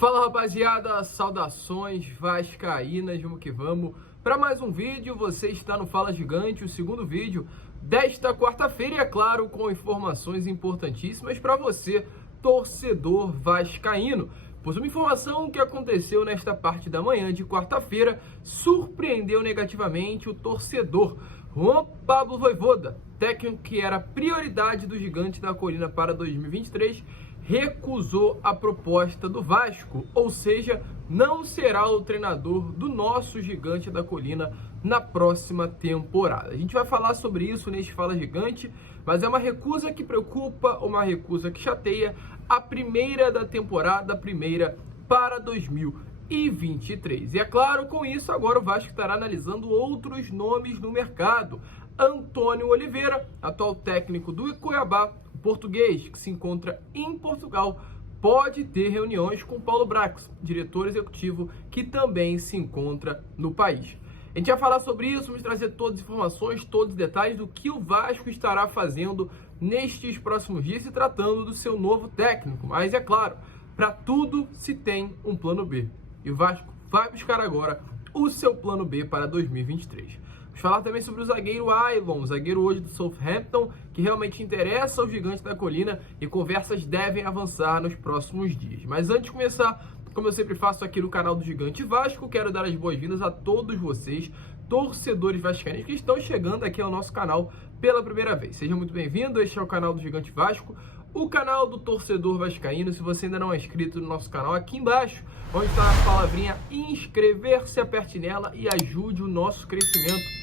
Fala rapaziada, saudações vascaínas, vamos que vamos para mais um vídeo. Você está no Fala Gigante, o segundo vídeo desta quarta-feira e é claro, com informações importantíssimas para você, torcedor vascaíno. Pois uma informação que aconteceu nesta parte da manhã de quarta-feira surpreendeu negativamente o torcedor. Juan Pablo Vojvoda, técnico que era prioridade do Gigante da Colina para 2023, recusou a proposta do Vasco, ou seja, não será o treinador do nosso Gigante da Colina na próxima temporada. A gente vai falar sobre isso neste Fala Gigante, mas é uma recusa que preocupa, uma recusa que chateia, a primeira da temporada, a primeira para 2023. E é claro, com isso, agora o Vasco estará analisando outros nomes no mercado. Antônio Oliveira, atual técnico do Cuiabá, português que se encontra em Portugal, pode ter reuniões com Paulo Brax, diretor executivo que também se encontra no país. A gente vai falar sobre isso, vamos trazer todas as informações, todos os detalhes do que o Vasco estará fazendo nestes próximos dias, se tratando do seu novo técnico. Mas é claro, para tudo se tem um plano B. E o Vasco vai buscar agora o seu plano B para 2023. Vamos falar também sobre o zagueiro Ailon, zagueiro hoje do Southampton, que realmente interessa ao Gigante da Colina e conversas devem avançar nos próximos dias. Mas antes de começar, como eu sempre faço aqui no canal do Gigante Vasco, quero dar as boas-vindas a todos vocês, torcedores vascaínos que estão chegando aqui ao nosso canal pela primeira vez. Sejam muito bem-vindos, este é o canal do Gigante Vasco, o canal do torcedor vascaíno. Se você ainda não é inscrito no nosso canal, aqui embaixo, onde está a palavrinha inscrever-se, aperte nela e ajude o nosso crescimento.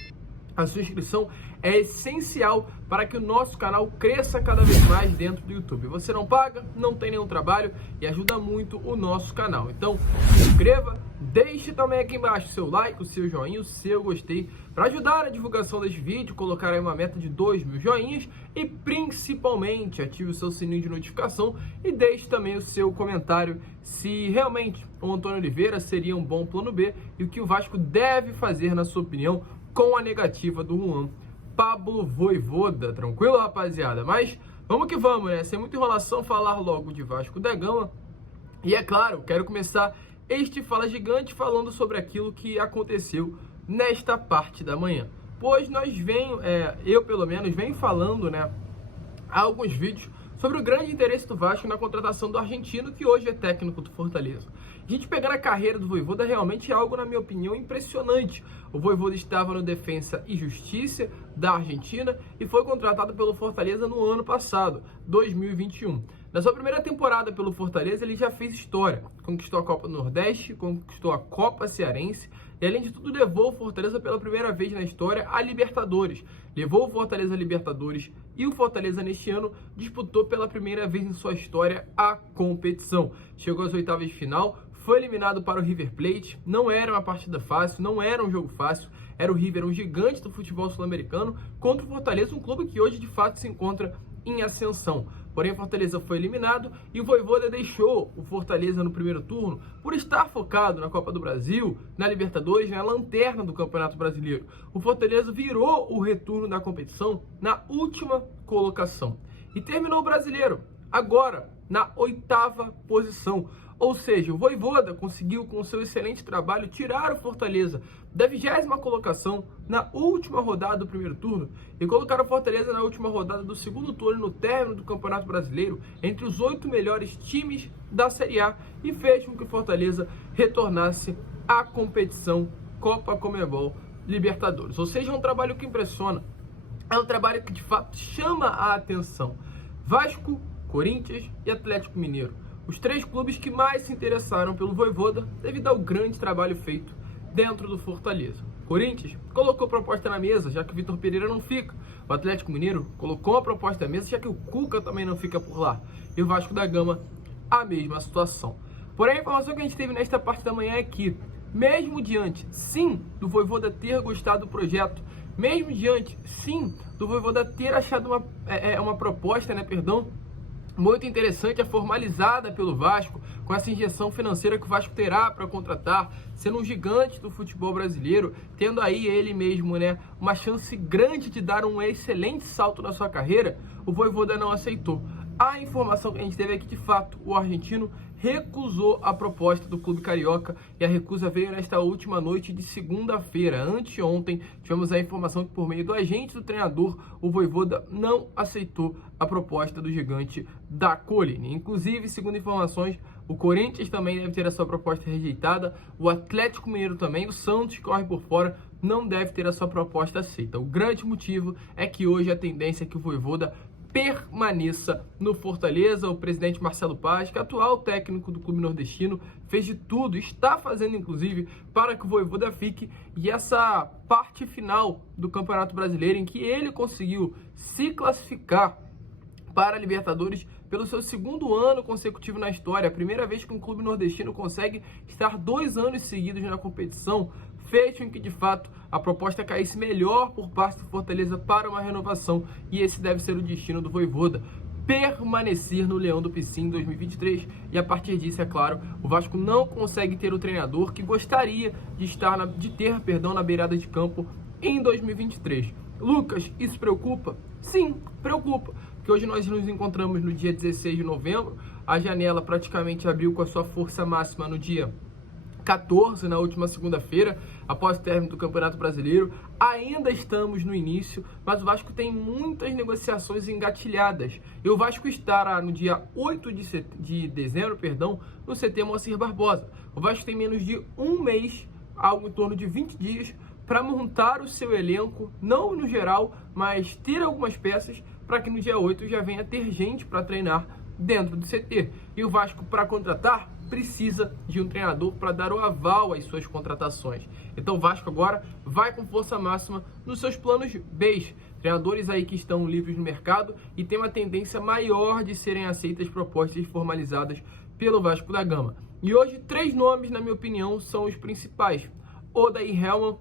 A sua inscrição é essencial para que o nosso canal cresça cada vez mais dentro do YouTube. Você não paga, não tem nenhum trabalho e ajuda muito o nosso canal. Então, se inscreva, deixe também aqui embaixo o seu like, o seu joinha, o seu gostei, para ajudar na divulgação deste vídeo, colocar aí uma meta de 2.000 joinhas e principalmente ative o seu sininho de notificação e deixe também o seu comentário se realmente o Antônio Oliveira seria um bom plano B e o que o Vasco deve fazer, na sua opinião, com a negativa do Juan Pablo Vojvoda. Tranquilo, rapaziada? Mas vamos que vamos, né? Sem muita enrolação, falar logo de Vasco da Gama. E é claro, quero começar este Fala Gigante falando sobre aquilo que aconteceu nesta parte da manhã. Pois eu pelo menos venho falando, né, há alguns vídeos sobre o grande interesse do Vasco na contratação do argentino, que hoje é técnico do Fortaleza. A gente pegar a carreira do Vojvoda realmente é algo, na minha opinião, impressionante. O Vojvoda estava no Defensa e Justiça da Argentina e foi contratado pelo Fortaleza no ano passado, 2021. Na sua primeira temporada pelo Fortaleza, ele já fez história. Conquistou a Copa do Nordeste, conquistou a Copa Cearense e, além de tudo, levou o Fortaleza pela primeira vez na história a Libertadores. Levou o Fortaleza a Libertadores e o Fortaleza, neste ano, disputou pela primeira vez em sua história a competição. Chegou às oitavas de final, foi eliminado para o River Plate. Não era uma partida fácil, não era um jogo fácil. Era o River, um gigante do futebol sul-americano, contra o Fortaleza, um clube que hoje, de fato, se encontra em ascensão. Porém, o Fortaleza foi eliminado e o Vojvoda deixou o Fortaleza no primeiro turno por estar focado na Copa do Brasil, na Libertadores, na lanterna do Campeonato Brasileiro. O Fortaleza virou o retorno da competição na última colocação e terminou o Brasileiro agora na 8ª posição. Ou seja, o Vojvoda conseguiu, com seu excelente trabalho, tirar o Fortaleza da 20ª colocação na última rodada do primeiro turno e colocar o Fortaleza na última rodada do segundo turno, no término do Campeonato Brasileiro, entre os 8 melhores times da Série A, e fez com que o Fortaleza retornasse à competição Copa Conmebol Libertadores. Ou seja, é um trabalho que impressiona, é um trabalho que de fato chama a atenção. Vasco, Corinthians e Atlético Mineiro, os 3 clubes que mais se interessaram pelo Vojvoda devido ao grande trabalho feito dentro do Fortaleza. Corinthians colocou proposta na mesa, já que o Vitor Pereira não fica. O Atlético Mineiro colocou a proposta na mesa, já que o Cuca também não fica por lá. E o Vasco da Gama, a mesma situação. Porém, a informação que a gente teve nesta parte da manhã é que, mesmo diante, sim, do Vojvoda ter gostado do projeto, mesmo diante, sim, do Vojvoda ter achado uma proposta, muito interessante, é formalizada pelo Vasco, com essa injeção financeira que o Vasco terá para contratar, sendo um gigante do futebol brasileiro, tendo aí ele mesmo, uma chance grande de dar um excelente salto na sua carreira. O Vojvoda não aceitou. A informação que a gente teve é que, de fato, o argentino recusou a proposta do clube carioca e a recusa veio nesta última noite de segunda-feira. Anteontem, tivemos a informação que, por meio do agente do treinador, o Vojvoda não aceitou a proposta do gigante da colina. Inclusive, segundo informações, o Corinthians também deve ter a sua proposta rejeitada, o Atlético Mineiro também, o Santos, que corre por fora, não deve ter a sua proposta aceita. O grande motivo é que hoje a tendência é que o Vojvoda permaneça no Fortaleza. O presidente Marcelo Paz, que é atual técnico do clube nordestino, fez de tudo, está fazendo inclusive, para que o Vojvoda fique. E essa parte final do Campeonato Brasileiro, em que ele conseguiu se classificar para a Libertadores pelo seu segundo ano consecutivo na história, a primeira vez que um clube nordestino consegue estar 2 anos seguidos na competição, fez com que, de fato, a proposta caísse melhor por parte do Fortaleza para uma renovação, e esse deve ser o destino do Vojvoda, permanecer no Leão do Pici em 2023, e a partir disso, é claro, o Vasco não consegue ter o treinador que gostaria de ter na beirada de campo em 2023. Lucas, isso preocupa? Sim, preocupa, porque hoje nós nos encontramos no dia 16 de novembro, a janela praticamente abriu com a sua força máxima no dia 14, na última segunda-feira, após o término do Campeonato Brasileiro. Ainda estamos no início, mas o Vasco tem muitas negociações engatilhadas. E o Vasco estará no dia 8 de dezembro, no CT Moacir Barbosa. O Vasco tem menos de um mês, algo em torno de 20 dias, para montar o seu elenco, não no geral, mas ter algumas peças para que no dia 8 já venha ter gente para treinar dentro do CT. E o Vasco, para contratar, precisa de um treinador para dar o aval às suas contratações. Então o Vasco agora vai com força máxima nos seus planos B. Treinadores aí que estão livres no mercado e tem uma tendência maior de serem aceitas propostas formalizadas pelo Vasco da Gama. E hoje 3 nomes, na minha opinião, são os principais: Odair Hellmann,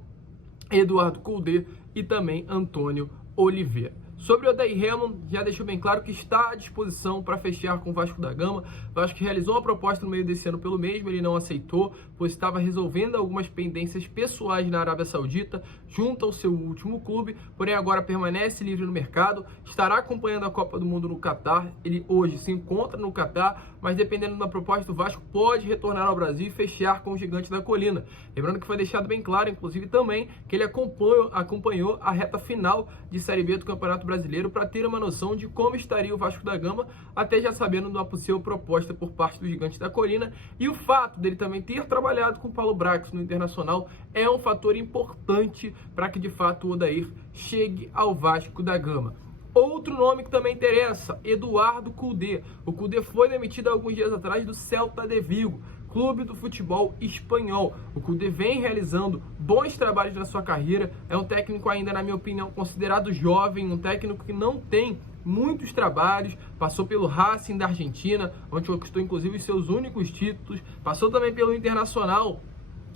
Eduardo Cudê e também Antônio Oliveira. Sobre o Odair Hellmann, já deixou bem claro que está à disposição para fechar com o Vasco da Gama. O Vasco realizou uma proposta no meio desse ano pelo mesmo, ele não aceitou, pois estava resolvendo algumas pendências pessoais na Arábia Saudita, junto ao seu último clube, porém agora permanece livre no mercado, estará acompanhando a Copa do Mundo no Catar. Ele hoje se encontra no Catar, mas dependendo da proposta do Vasco, pode retornar ao Brasil e fechar com o Gigante da Colina. Lembrando que foi deixado bem claro, inclusive também, que ele acompanhou a reta final de Série B do Campeonato Brasileiro para ter uma noção de como estaria o Vasco da Gama, até já sabendo de uma possível proposta por parte do Gigante da Colina. E o fato dele também ter trabalhado com o Paulo Brax no Internacional é um fator importante para que de fato o Odair chegue ao Vasco da Gama. Outro nome que também interessa, Eduardo Cudê. O Cudê foi demitido há alguns dias atrás do Celta de Vigo, clube do futebol espanhol. O Cudê vem realizando bons trabalhos na sua carreira, é um técnico ainda, na minha opinião, considerado jovem, um técnico que não tem muitos trabalhos, passou pelo Racing da Argentina, onde conquistou inclusive os seus únicos títulos, passou também pelo Internacional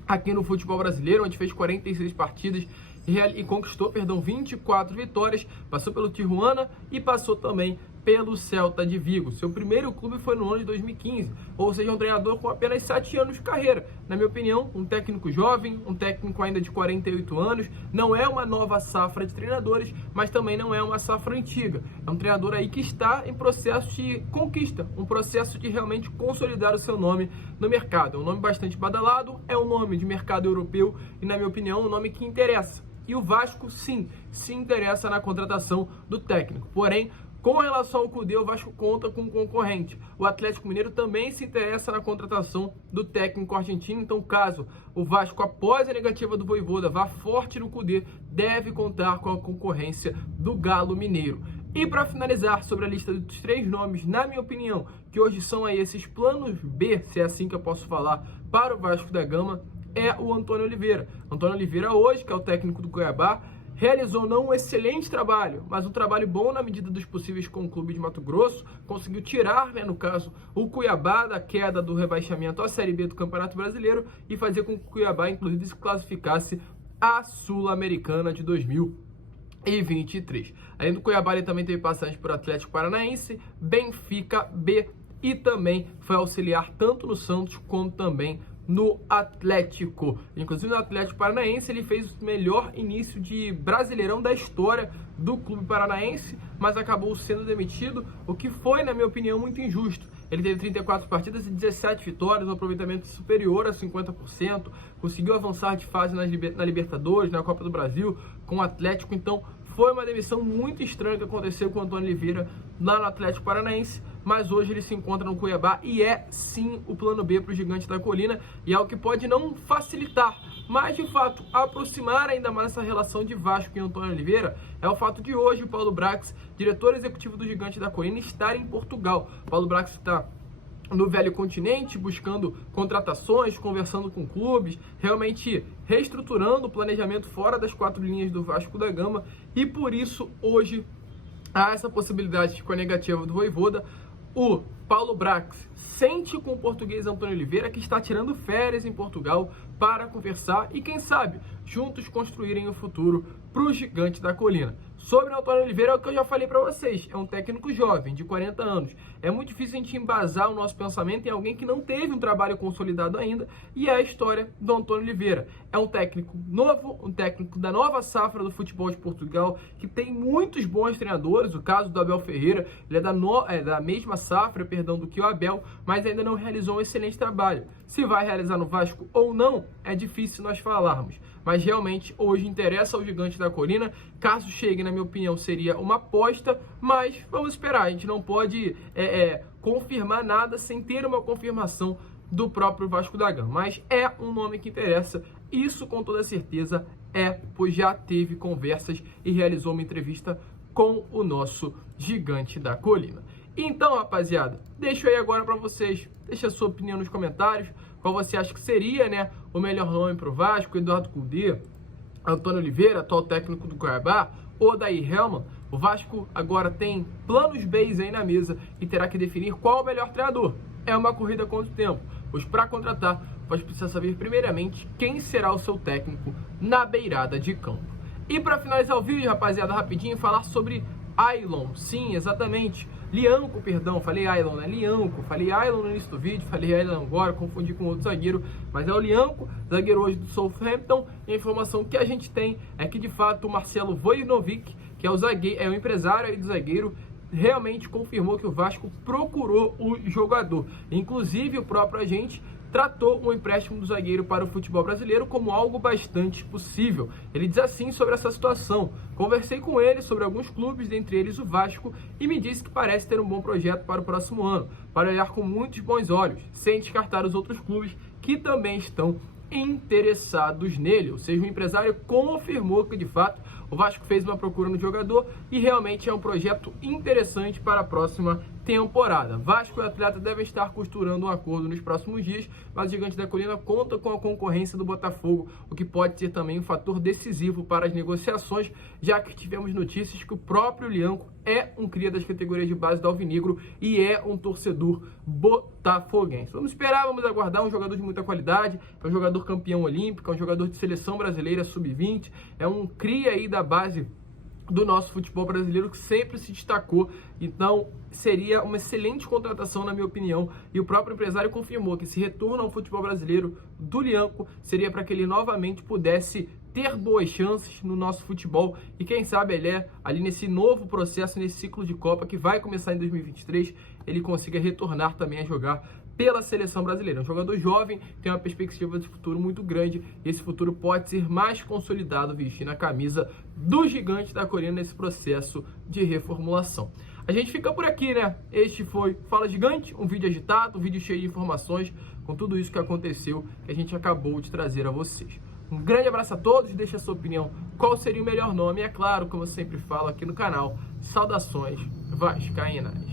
aqui no futebol brasileiro, onde fez 46 partidas e conquistou, 24 vitórias, passou pelo Tijuana e passou também pelo Celta de Vigo. Seu primeiro clube foi no ano de 2015, ou seja, um treinador com apenas 7 anos de carreira. Na minha opinião, um técnico jovem, um técnico ainda de 48 anos, não é uma nova safra de treinadores, mas também não é uma safra antiga. É um treinador aí que está em processo de conquista, um processo de realmente consolidar o seu nome no mercado. É um nome bastante badalado, é um nome de mercado europeu e, na minha opinião, um nome que interessa. E o Vasco, sim, se interessa na contratação do técnico. Porém, com relação ao Cudê, o Vasco conta com um concorrente. O Atlético Mineiro também se interessa na contratação do técnico argentino. Então, caso o Vasco, após a negativa do Vojvoda, vá forte no Cudê, deve contar com a concorrência do Galo Mineiro. E para finalizar sobre a lista dos 3 nomes, na minha opinião, que hoje são aí esses planos B, se é assim que eu posso falar, para o Vasco da Gama, é o Antônio Oliveira. Antônio Oliveira hoje, que é o técnico do Cuiabá, realizou não um excelente trabalho, mas um trabalho bom na medida dos possíveis com o clube de Mato Grosso, conseguiu tirar, no caso, o Cuiabá da queda do rebaixamento à Série B do Campeonato Brasileiro e fazer com que o Cuiabá, inclusive, se classificasse à Sul-Americana de 2023. Além do Cuiabá, ele também teve passagem por Atlético Paranaense, Benfica B e também foi auxiliar tanto no Santos quanto também no Atlético. Inclusive no Atlético Paranaense ele fez o melhor início de Brasileirão da história do clube paranaense, mas acabou sendo demitido, o que foi, na minha opinião, muito injusto. Ele teve 34 partidas e 17 vitórias, um aproveitamento superior a 50%, conseguiu avançar de fase na Libertadores, na Copa do Brasil, com o Atlético. Então foi uma demissão muito estranha que aconteceu com o Antônio Oliveira lá no Atlético Paranaense, mas hoje ele se encontra no Cuiabá e é sim o plano B para o Gigante da Colina, e é algo que pode não facilitar, mas de fato aproximar ainda mais essa relação de Vasco e Antônio Oliveira é o fato de hoje o Paulo Brax, diretor executivo do Gigante da Colina, estar em Portugal. O Paulo Brax está no velho continente, buscando contratações, conversando com clubes, realmente reestruturando o planejamento fora das 4 linhas do Vasco da Gama, e por isso hoje há essa possibilidade com a negativa do Vojvoda. O Paulo Brax sente com o português Antônio Oliveira, que está tirando férias em Portugal, para conversar e, quem sabe, juntos construírem o futuro para o Gigante da Colina. Sobre o Antônio Oliveira, é o que eu já falei para vocês, é um técnico jovem, de 40 anos. É muito difícil a gente embasar o nosso pensamento em alguém que não teve um trabalho consolidado ainda, e é a história do Antônio Oliveira. É um técnico novo, um técnico da nova safra do futebol de Portugal, que tem muitos bons treinadores. O caso do Abel Ferreira, ele é da mesma safra, do que o Abel, mas ainda não realizou um excelente trabalho. Se vai realizar no Vasco ou não, é difícil nós falarmos, mas realmente hoje interessa ao Gigante da Colina. Caso chegue, na minha opinião, seria uma aposta, mas vamos esperar. A gente não pode confirmar nada sem ter uma confirmação do próprio Vasco da Gama, mas é um nome que interessa, isso com toda certeza pois já teve conversas e realizou uma entrevista com o nosso Gigante da Colina. Então, rapaziada, deixo aí agora para vocês, deixa a sua opinião nos comentários, qual você acha que seria, o melhor nome para o Vasco: Eduardo Cudê, Antônio Oliveira, atual técnico do Cuiabá, ou Daí Helman. O Vasco agora tem planos B aí na mesa e terá que definir qual o melhor treinador. É uma corrida contra o tempo, pois para contratar, o Vasco precisa saber primeiramente quem será o seu técnico na beirada de campo. E para finalizar o vídeo, rapaziada, rapidinho, falar sobre Ailon. Sim, exatamente. Lianco, perdão, falei Ailon, né? Lianco, falei Ailon no início do vídeo, falei Ailon agora, confundi com outro zagueiro, mas é o Lianco, zagueiro hoje do Southampton. E a informação que a gente tem é que, de fato, o Marcelo Vojnovic, que é o empresário aí do zagueiro, realmente confirmou que o Vasco procurou o jogador. Inclusive, o próprio agente tratou um empréstimo do zagueiro para o futebol brasileiro como algo bastante possível. Ele diz assim sobre essa situação: conversei com ele sobre alguns clubes, dentre eles o Vasco, e me disse que parece ter um bom projeto para o próximo ano, para olhar com muitos bons olhos, sem descartar os outros clubes que também estão interessados nele. Ou seja, o empresário confirmou que, de fato, o Vasco fez uma procura no jogador e realmente é um projeto interessante para a próxima temporada. Vasco e o atleta devem estar costurando um acordo nos próximos dias, mas o Gigante da Colina conta com a concorrência do Botafogo, o que pode ser também um fator decisivo para as negociações, já que tivemos notícias que o próprio Lianco é um cria das categorias de base do Alvinegro e é um torcedor botafoguense. Vamos esperar, vamos aguardar. Um jogador de muita qualidade, é um jogador campeão olímpico, é um jogador de seleção brasileira sub-20, é um cria aí da base do nosso futebol brasileiro que sempre se destacou. Então seria uma excelente contratação, na minha opinião, e o próprio empresário confirmou que esse retorno ao futebol brasileiro do Lianco seria para que ele novamente pudesse ter boas chances no nosso futebol e quem sabe ele ali nesse novo processo, nesse ciclo de Copa que vai começar em 2023, ele consiga retornar também a jogar pela seleção brasileira. Um jogador jovem, tem uma perspectiva de futuro muito grande, e esse futuro pode ser mais consolidado vestindo a camisa do Gigante da Colina nesse processo de reformulação. A gente fica por aqui, né? Este foi Fala Gigante, um vídeo agitado, um vídeo cheio de informações, com tudo isso que aconteceu, que a gente acabou de trazer a vocês. Um grande abraço a todos, deixa a sua opinião, qual seria o melhor nome, e é claro, como eu sempre falo aqui no canal, saudações vascaínas.